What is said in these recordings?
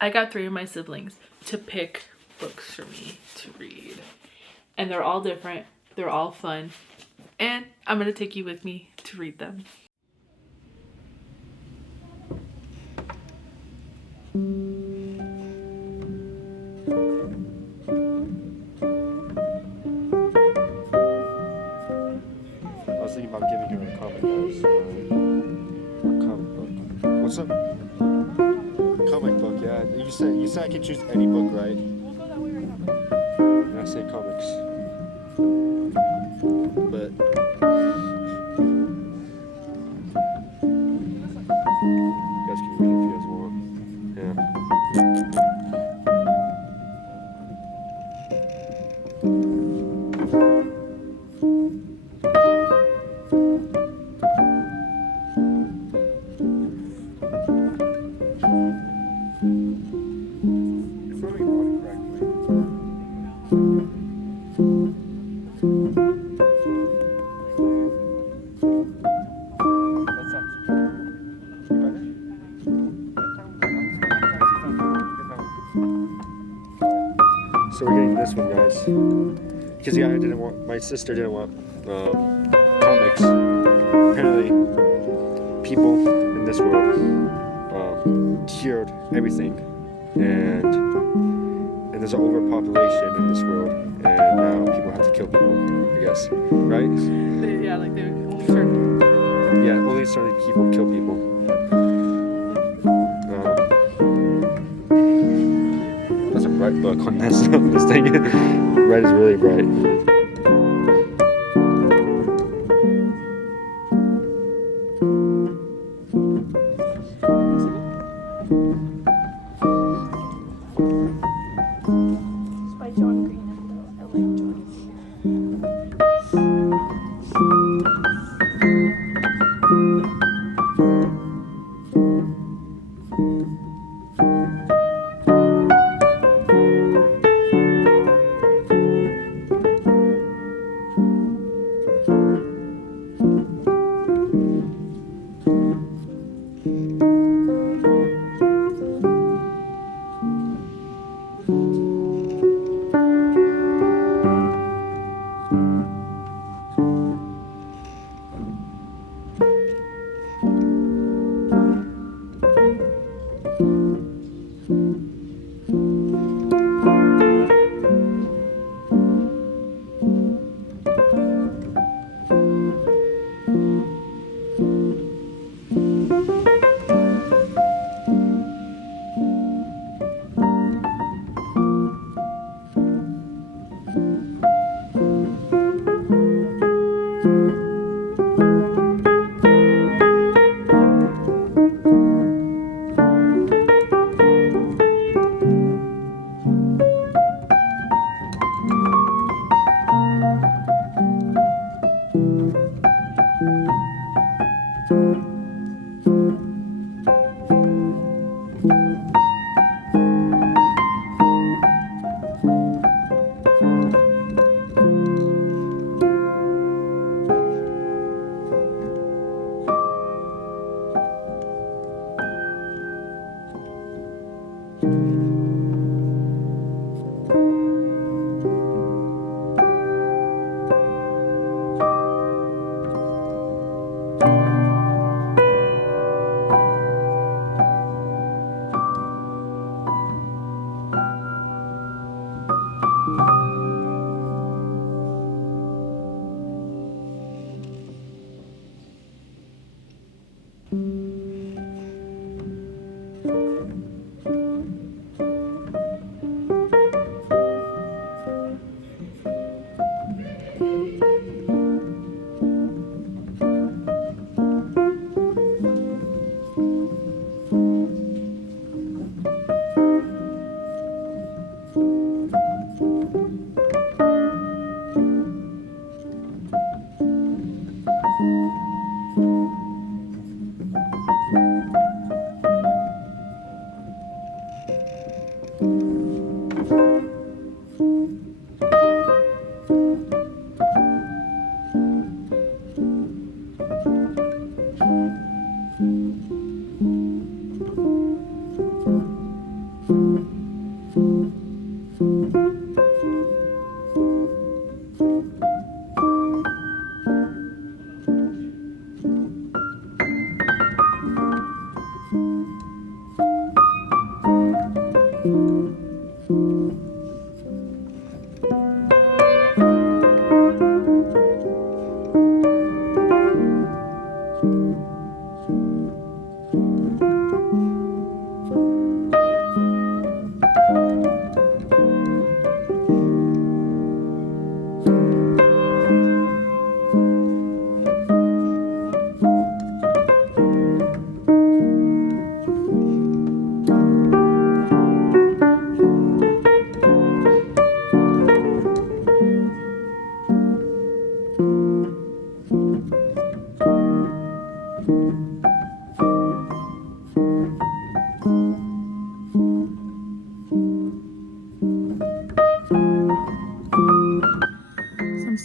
I got 3 of my siblings to pick books for me to read. And they're all different. They're all fun. And I'm going to take you with me to read them. I was thinking about giving her a comic house. Comic book. What's up? Comic book, yeah. You said I can choose any book, right? We'll go that way right now. And I say comics. But you guys can read it if you guys want. Yeah. It's not even on correctly. So we're getting this one, guys, because my sister didn't want comics. Apparently, people in this world cured everything, and there's an overpopulation in this world, and now people have to kill people, I guess, right? Yeah, like they only certain. Yeah, only certain people kill people. That's a bright book on this thing. Red is really bright. It's by John Green and I like John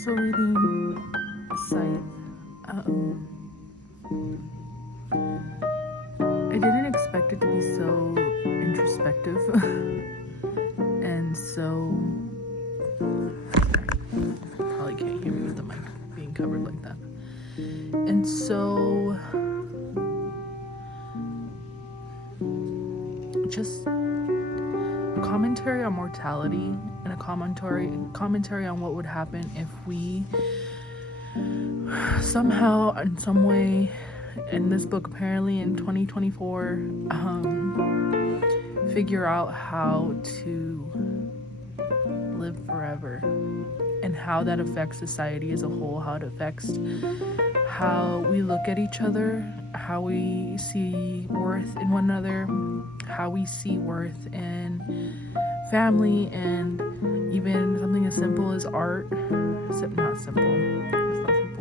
also reading Scythe. I didn't expect it to be so introspective and so, probably can't hear me with the mic being covered like that, and so just commentary on mortality and a commentary on what would happen if we somehow, in some way, in this book apparently in 2024, figure out how to live forever and how that affects society as a whole, how it affects how we look at each other, how we see worth in one another, how we see worth in family, and even something as simple as art. Not simple. It's not simple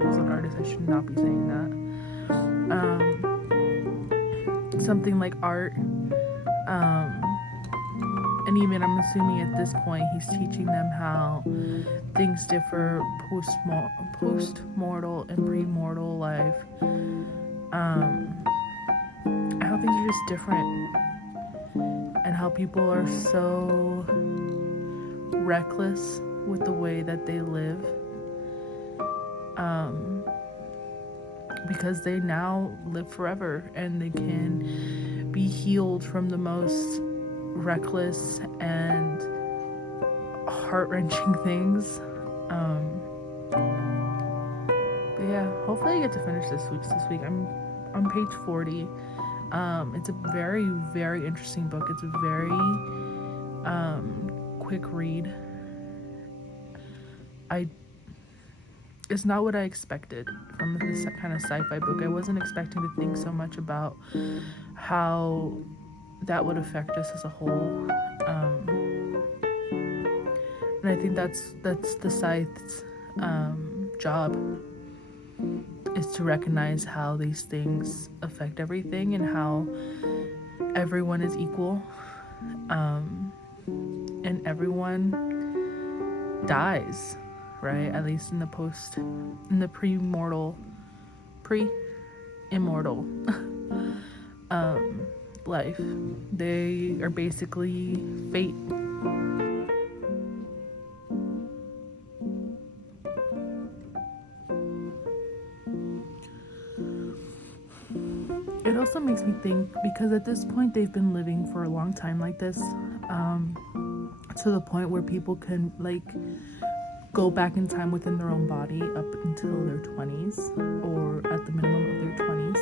as an artist. I should not be saying that. Something like art. And even I'm assuming at this point he's teaching them how things differ post-mortal and pre-mortal life. How things are just different, and how people are so reckless with the way that they live, because they now live forever and they can be healed from the most reckless and heart-wrenching things. But yeah, hopefully I get to finish this week. I'm on page 40. It's a very, very interesting book. It's a very quick read. It's not what I expected from this kind of sci-fi book. I wasn't expecting to think so much about how that would affect us as a whole. And I think that's the Scythe's job, is to recognize how these things affect everything and how everyone is equal, and everyone dies, right? At least in the pre-immortal life. They are basically fate. It also makes me think, because at this point they've been living for a long time like this, to the point where people can like go back in time within their own body up until their 20s, or at the minimum of their 20s.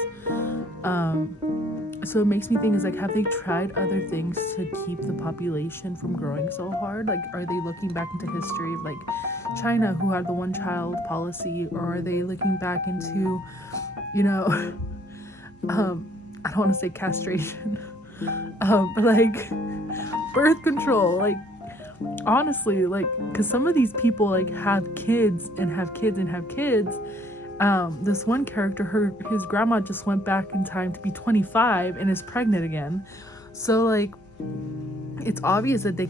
So it makes me think, is like, have they tried other things to keep the population from growing so hard? Like, are they looking back into history of like China, who had the one-child policy, or are they looking back into, you know, I don't want to say castration, but like birth control, like, honestly, like, because some of these people like have kids and have kids and have kids. This one character, his grandma just went back in time to be 25 and is pregnant again. So like, it's obvious that they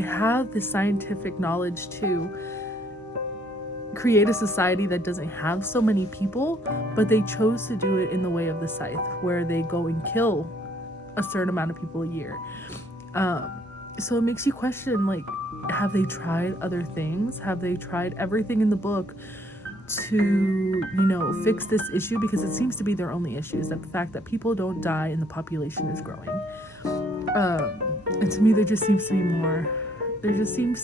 have the scientific knowledge to create a society that doesn't have so many people, but they chose to do it in the way of the Scythe, where they go and kill a certain amount of people a year. So it makes you question, like, have they tried other things? Have they tried everything in the book to, you know, fix this issue? Because it seems to be their only issue, is that the fact that people don't die and the population is growing. And to me, there just seems to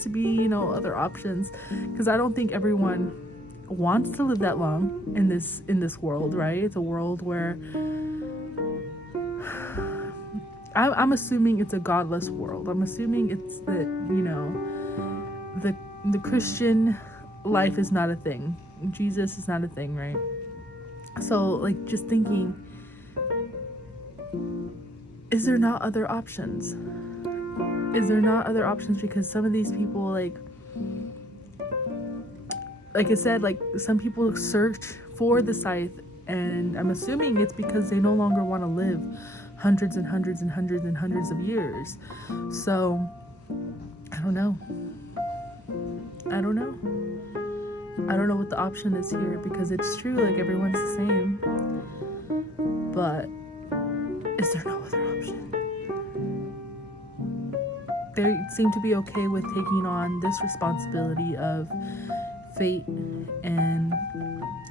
be, you know, other options, because I don't think everyone wants to live that long in this world, right? It's a world where I'm assuming it's a godless world. I'm assuming it's that, you know, the Christian life is not a thing. Jesus is not a thing, right? So, like, just thinking, is there not other options? Is there not other options? Because some of these people, like I said, like, some people search for the Scythe, and I'm assuming it's because they no longer want to live hundreds and hundreds and hundreds and hundreds of years. So I don't know. I don't know what the option is here, because it's true, like everyone's the same. But is there no other option? They seem to be okay with taking on this responsibility of fate and,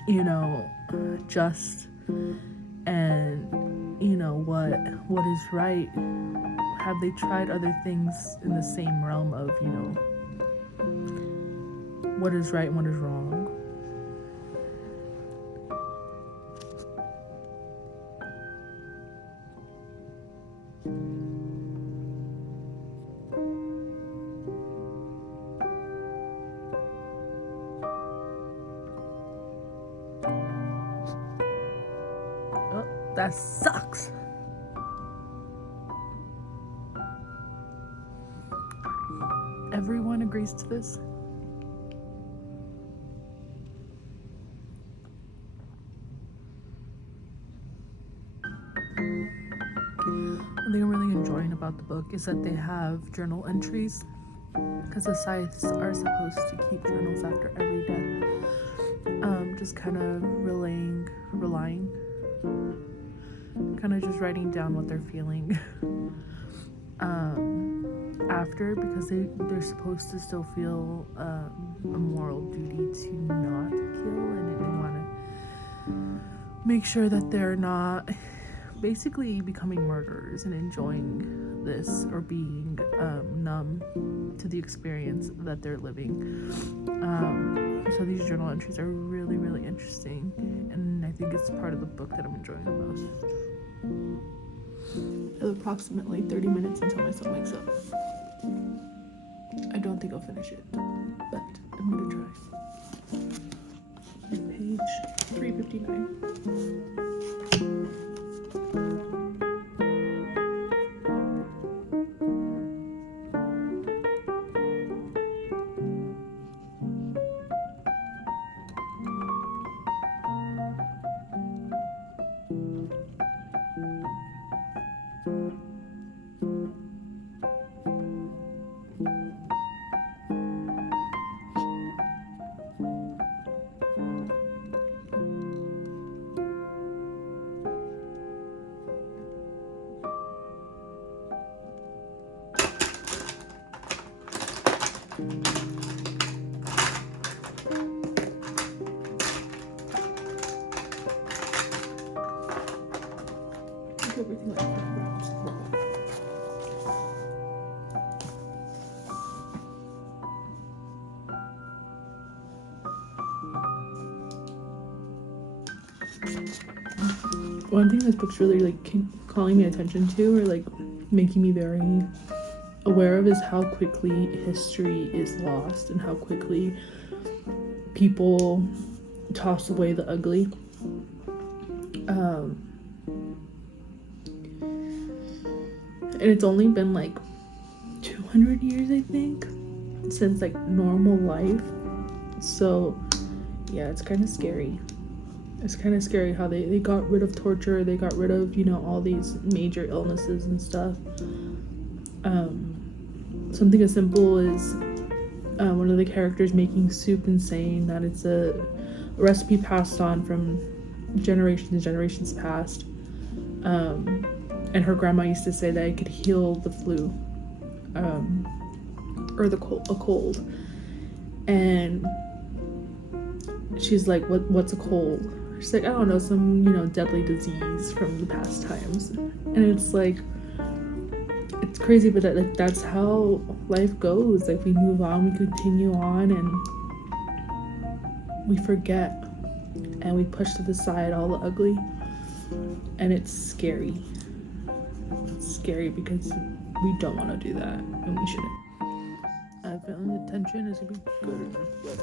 you know, just and, you know, what is right. Have they tried other things in the same realm of, you know, what is right and what is wrong? Oh, that sucks. Everyone agrees to this? One thing I'm really enjoying about the book is that they have journal entries, because the Scythes are supposed to keep journals after every death. Just kind of relying, kind of just writing down what they're feeling after, because they're supposed to still feel a moral duty to not kill, and they want to make sure that they're not basically becoming murderers and enjoying this, or being numb to the experience that they're living. So these journal entries are really, really interesting, and I think it's part of the book that I'm enjoying the most. I have approximately 30 minutes until my son wakes up. I don't think I'll finish it, but I'm gonna try. Page 359. Everything like wrapped. One thing this book's really like calling me attention to, or like making me very aware of, is how quickly history is lost and how quickly people toss away the ugly. And it's only been like 200 years, I think, since like normal life. So yeah, it's kind of scary. It's kind of scary how they got rid of torture. They got rid of, you know, all these major illnesses and stuff. Something as simple as one of the characters making soup and saying that it's a recipe passed on from generations past. And her grandma used to say that it could heal the flu, or a cold. And she's like, what's a cold? She's like, I don't know, some, you know, deadly disease from the past times. And it's like, it's crazy, but that's how life goes. Like, we move on, we continue on, and we forget, and we push to the side all the ugly, and it's scary. It's scary because we don't want to do that, and we shouldn't. I have a feeling the tension is gonna be good in this book.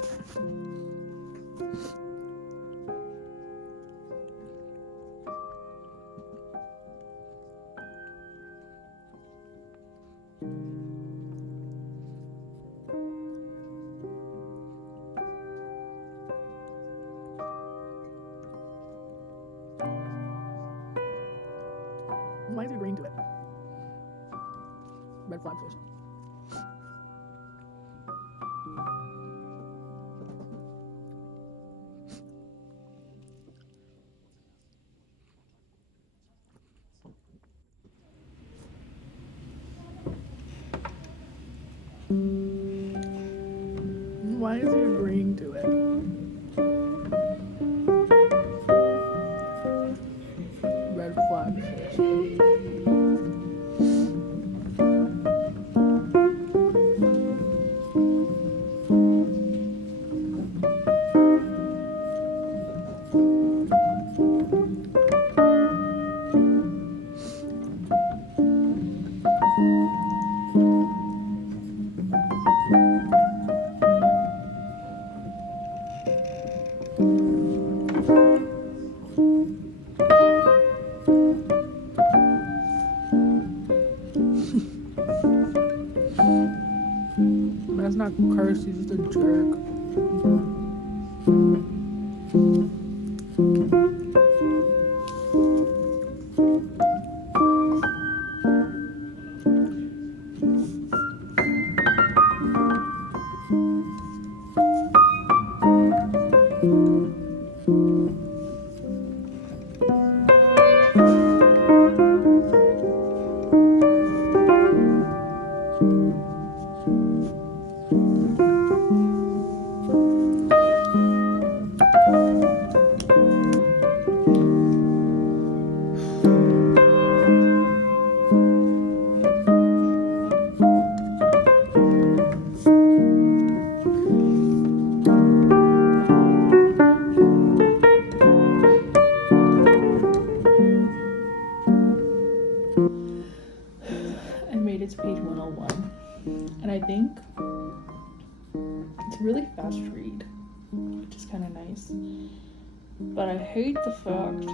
Why is it green to it? Red flag fish. Why is he agreeing to it? Red flag. That's not curse, he's just a jerk. I made it to page 101, and I think it's a really fast read, which is kind of nice. But I hate the fact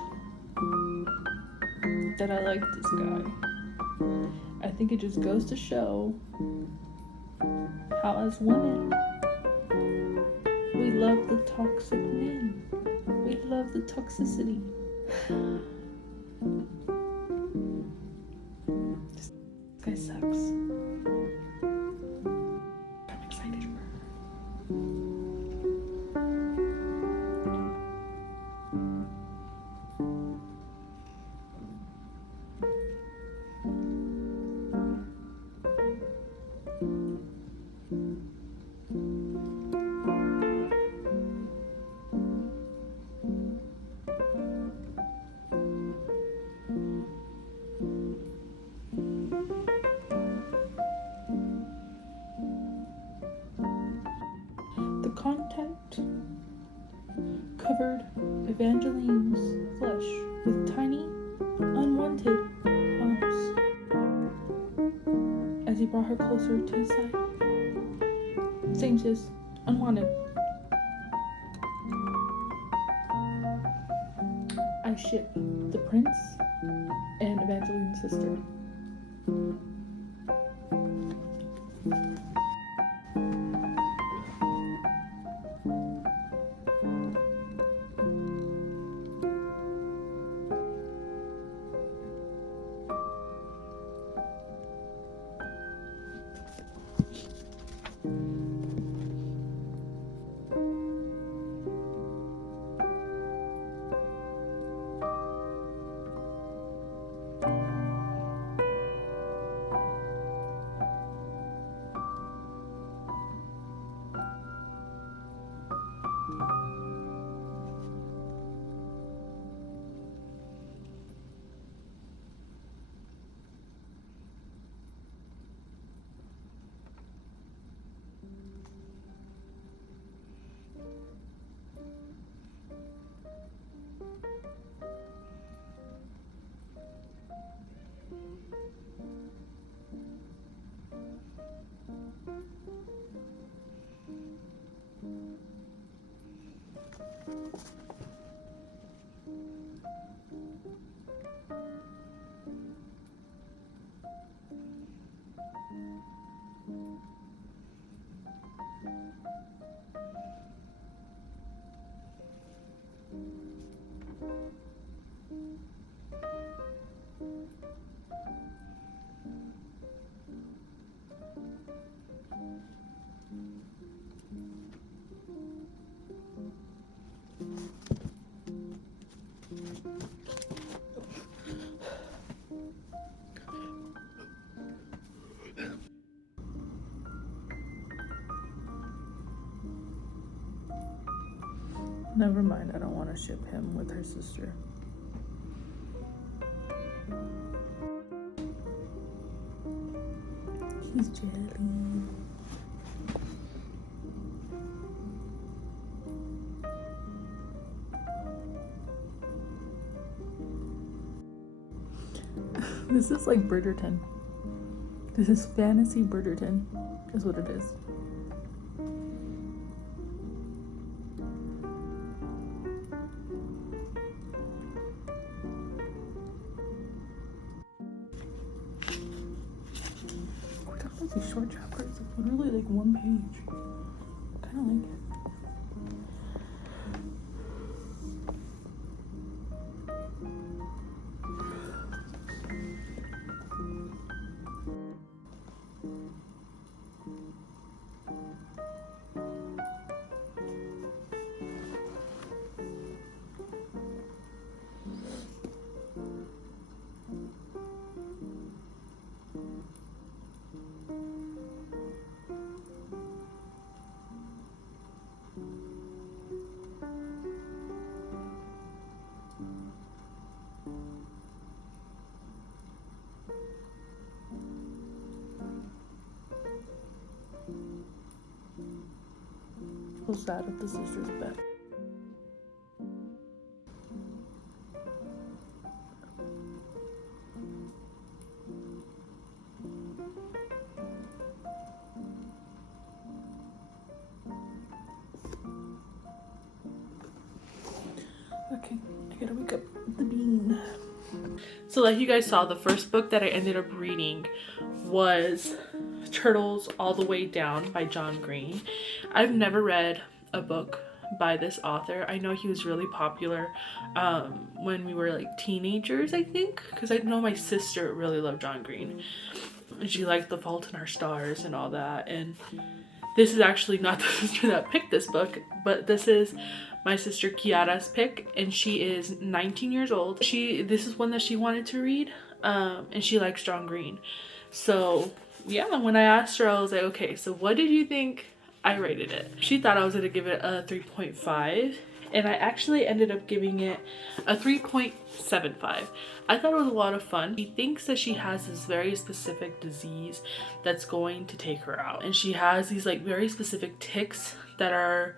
that I like this guy. I think it just goes to show how, as women, we love the toxic men. We love the toxicity. This guy sucks. I'm excited for her. The contact covered Evangeline's flesh with tiny, unwanted bumps as he brought her closer to his side. Same sis, unwanted. I ship the prince and Evangeline's sister. Never mind, I don't want to ship him with her sister. He's jelly. This is like Bridgerton. This is fantasy Bridgerton, is what it is. We got all these short chapters. It's literally like one page. I kind of like it. So sad at the sister's bed. Okay, I gotta wake up the bean. So like you guys saw, the first book that I ended up reading was Turtles All the Way Down by John Green. I've never read a book by this author. I know he was really popular when we were like teenagers, I think, because I know my sister really loved John Green. She liked The Fault in Our Stars and all that. And this is actually not the sister that picked this book, but this is my sister Kiara's pick, and she is 19 years old. This is one that she wanted to read, and she likes John Green. So yeah, when I asked her, I was like, okay, so what did you think I rated it? She thought I was gonna give it a 3.5, and I actually ended up giving it a 3.75. I thought it was a lot of fun. She thinks that she has this very specific disease that's going to take her out, and she has these like very specific tics that are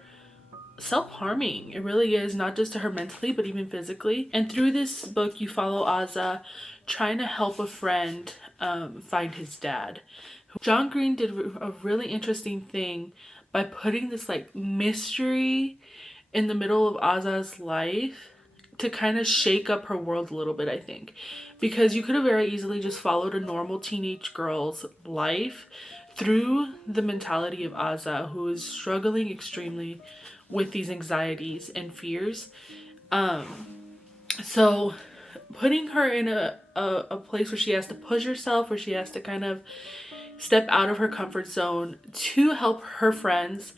self-harming. It really is, not just to her mentally but even physically. And through this book you follow Aza trying to help a friend find his dad. John Green did a really interesting thing by putting this like mystery in the middle of Aza's life to kind of shake up her world a little bit, I think. Because you could have very easily just followed a normal teenage girl's life through the mentality of Aza, who is struggling extremely with these anxieties and fears. So putting her in a place where she has to push herself, where she has to kind of step out of her comfort zone to help her friends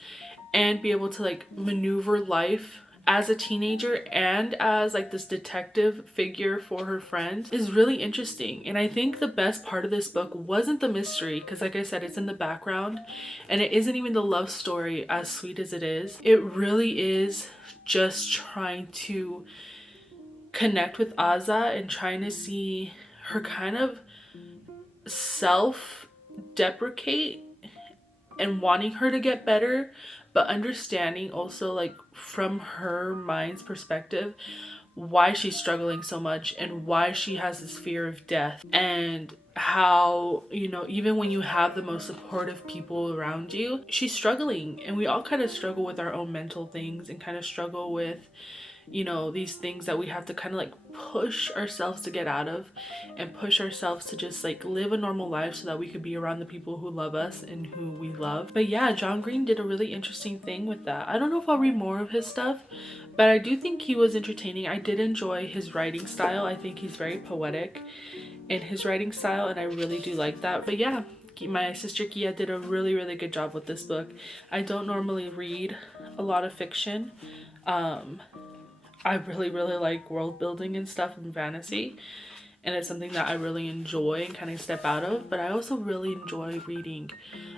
and be able to like maneuver life as a teenager and as like this detective figure for her friend is really interesting. And I think the best part of this book wasn't the mystery, because like I said, it's in the background, and it isn't even the love story, as sweet as it is. It really is just trying to connect with Aza and trying to see her kind of self-deprecate and wanting her to get better, but understanding also like from her mind's perspective why she's struggling so much and why she has this fear of death, and how, you know, even when you have the most supportive people around you, she's struggling. And we all kind of struggle with our own mental things and kind of struggle with, you know, these things that we have to kind of like push ourselves to get out of and push ourselves to just like live a normal life so that we could be around the people who love us and who we love. But yeah, John Green did a really interesting thing with that. I don't know if I'll read more of his stuff, but I do think he was entertaining. I did enjoy his writing style. I think he's very poetic in his writing style, and I really do like that. But yeah, my sister Kia did a really, really good job with this book. I don't normally read a lot of fiction. I really, really like world building and stuff and fantasy, and it's something that I really enjoy and kind of step out of. But I also really enjoy reading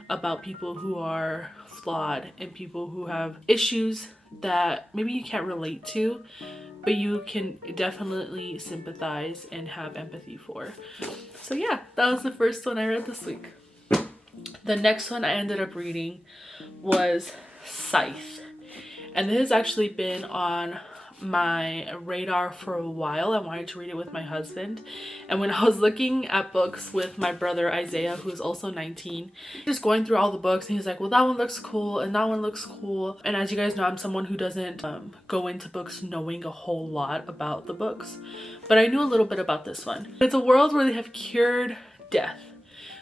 about people who are flawed and people who have issues that maybe you can't relate to, but you can definitely sympathize and have empathy for. So yeah, that was the first one I read this week. The next one I ended up reading was Scythe. And this has actually been on my radar for a while. I wanted to read it with my husband. And when I was looking at books with my brother Isaiah, who's also 19, just going through all the books, and he's like, well, that one looks cool and that one looks cool. And as you guys know, I'm someone who doesn't go into books knowing a whole lot about the books. But I knew a little bit about this one. It's a world where they have cured death.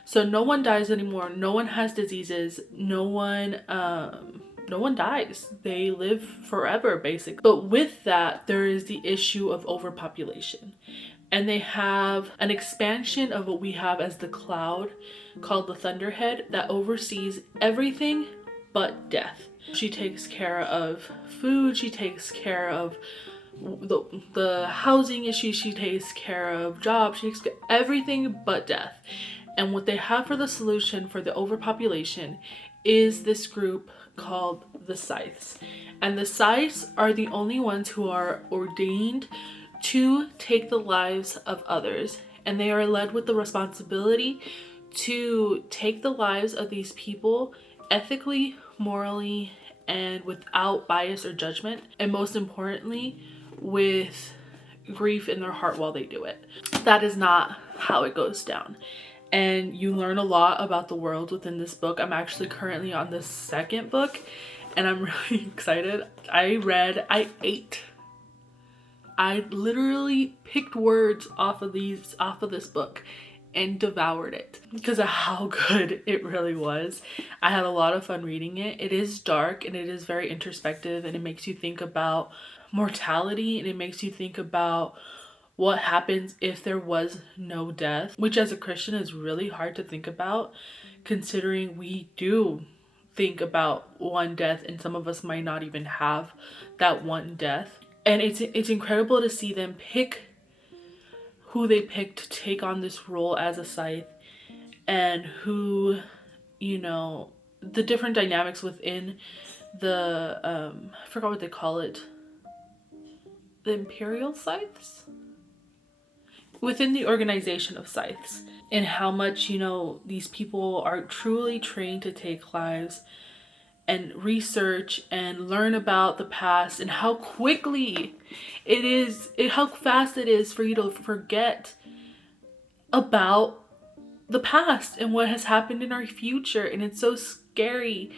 So no one dies anymore. No one has diseases. No one dies. They live forever, basically. But with that, there is the issue of overpopulation. And they have an expansion of what we have as the cloud called the Thunderhead that oversees everything but death. She takes care of food. She takes care of the housing issues. She takes care of jobs. She takes care of everything but death. And what they have for the solution for the overpopulation is this group called the Scythes. And the Scythes are the only ones who are ordained to take the lives of others. And they are led with the responsibility to take the lives of these people ethically, morally, and without bias or judgment. And most importantly, with grief in their heart while they do it. That is not how it goes down. And you learn a lot about the world within this book. I'm actually currently on the second book and I'm really excited. I literally picked words off of this book and devoured it because of how good it really was. I had a lot of fun reading it. It is dark and it is very introspective, and it makes you think about mortality, and it makes you think about what happens if there was no death, which as a Christian is really hard to think about, considering we do think about one death and some of us might not even have that one death. And it's incredible to see them pick who they picked to take on this role as a Scythe, and who, you know, the different dynamics within the I forgot what they call it, the Imperial Scythes, within the organization of Scythes, and how much, you know, these people are truly trained to take lives and research and learn about the past, and how quickly how fast it is for you to forget about the past and what has happened in our future. And it's so scary,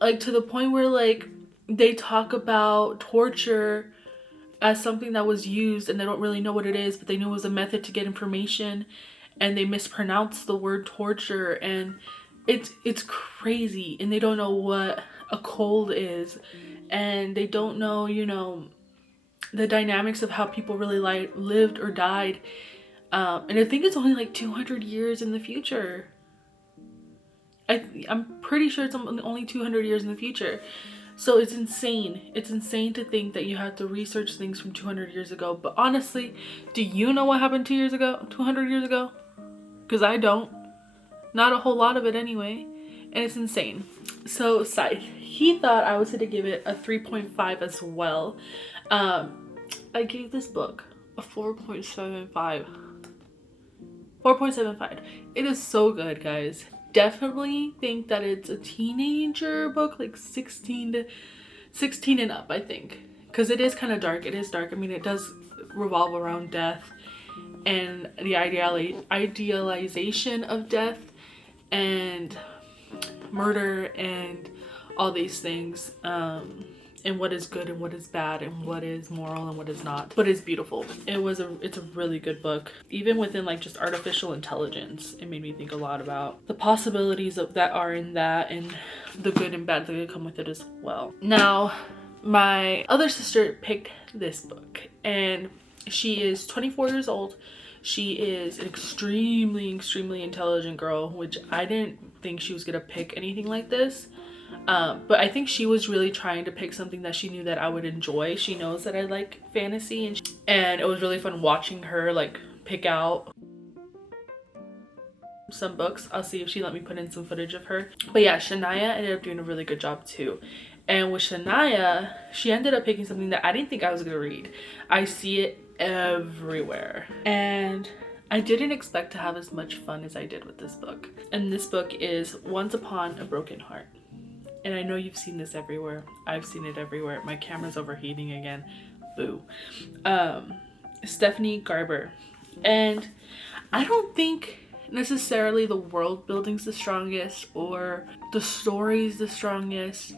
like to the point where like they talk about torture as something that was used and they don't really know what it is, but they knew it was a method to get information, and they mispronounce the word torture, and it's crazy. And they don't know what a cold is, and they don't know, you know, the dynamics of how people really lived or died. And I think it's only like 200 years in the future. I'm pretty sure it's only 200 years in the future. So it's insane. It's insane to think that you have to research things from 200 years ago. But honestly, do you know what happened 200 years ago? Because I don't. Not a whole lot of it anyway. And it's insane. So Scythe, he thought I was going to give it a 3.5 as well. I gave this book a 4.75. 4.75. It is so good, guys. Definitely think that it's a teenager book, like 16 and up, I think, because it is kind of dark. It is dark. I mean, it does revolve around death and the idealization of death and murder and all these things, and what is good and what is bad and what is moral and what is not. But it's beautiful. It's a really good book. Even within like just artificial intelligence, it made me think a lot about the possibilities that are in that, and the good and bad that could come with it as well. Now, my other sister picked this book, and she is 24 years old. She is an extremely intelligent girl, which I didn't think she was gonna pick anything like this. But I think she was really trying to pick something that she knew that I would enjoy. She knows that I like fantasy, and it was really fun watching her like pick out some books. I'll see if she let me put in some footage of her. But yeah, Shania ended up doing a really good job too. And with Shania, she ended up picking something that I didn't think I was gonna read. I see it everywhere. And I didn't expect to have as much fun as I did with this book. And this book is Once Upon a Broken Heart. And I know you've seen this everywhere. I've seen it everywhere. My camera's overheating again. Boo. Stephanie Garber. And I don't think necessarily the world building's the strongest or the story's the strongest,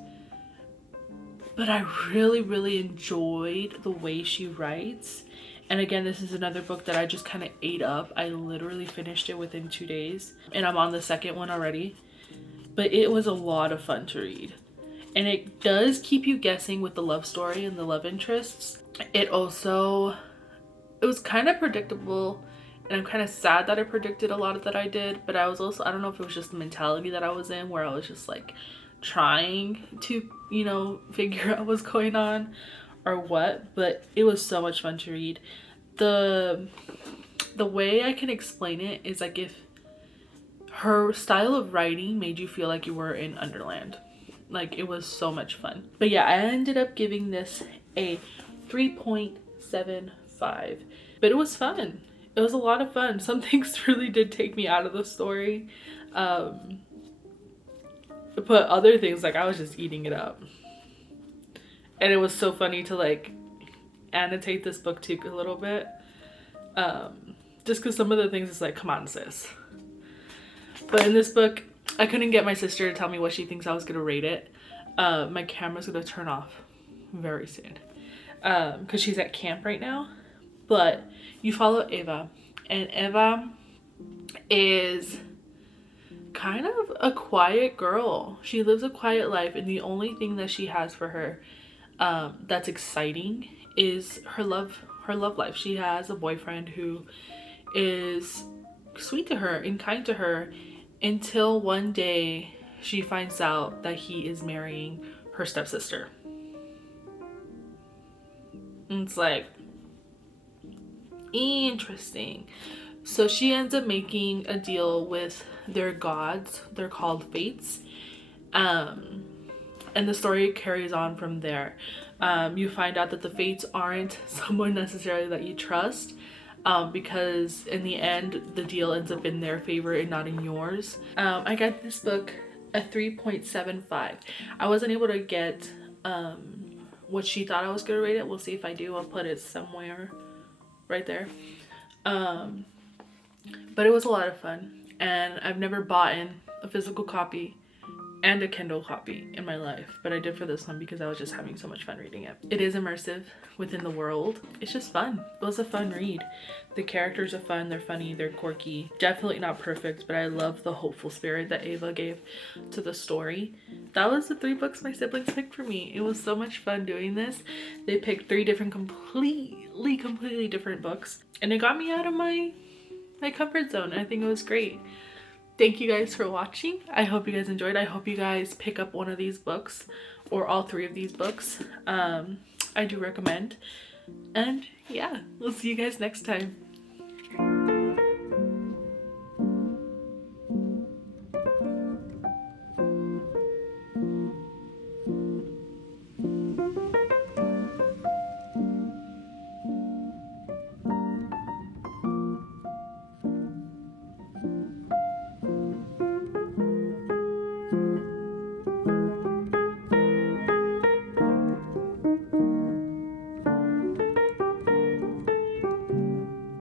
but I really enjoyed the way she writes. And again, this is another book that I just kind of ate up. I literally finished it within 2 days, and I'm on the second one already. But it was a lot of fun to read. And it does keep you guessing with the love story and the love interests. It was kind of predictable, and I'm kind of sad that I predicted a lot of that I did. But I was also, I don't know if it was just the mentality that I was in, where I was just like trying to, you know, figure out what's going on or what. But it was so much fun to read. The way I can explain it is like if her style of writing made you feel like you were in Underland. Like, it was so much fun. But yeah, I ended up giving this a 3.75. But it was fun. It was a lot of fun. Some things really did take me out of the story. But other things, like, I was just eating it up. And it was so funny to like annotate this book too a little bit. Just because some of the things is like, come on, sis. But in this book, I couldn't get my sister to tell me what she thinks I was gonna rate it. My camera's gonna turn off very soon because she's at camp right now. But you follow Eva, and Eva is kind of a quiet girl. She lives a quiet life, and the only thing that she has for her that's exciting is her love life. She has a boyfriend who is sweet to her and kind to her, until one day she finds out that he is marrying her stepsister. And it's like, interesting. So she ends up making a deal with their gods. They're called fates. And the story carries on from there. You find out that the fates aren't someone necessarily that you trust. Because in the end, the deal ends up in their favor and not in yours. I got this book a 3.75. I wasn't able to get what she thought I was gonna rate it. We'll see if I do. I'll put it somewhere right there. But it was a lot of fun, and I've never bought a physical copy and a Kindle copy in my life, but I did for this one because I was just having so much fun reading it. It is immersive within the world. It's just fun. It was a fun read. The characters are fun, they're funny, they're quirky. Definitely not perfect, but I love the hopeful spirit that Ava gave to the story. That was the 3 books my siblings picked for me. It was so much fun doing this. They picked 3 different completely different books, and it got me out of my comfort zone. I think it was great. Thank you guys for watching. I hope you guys enjoyed. I hope you guys pick up one of these books or all 3 of these books. I do recommend. And yeah, we'll see you guys next time.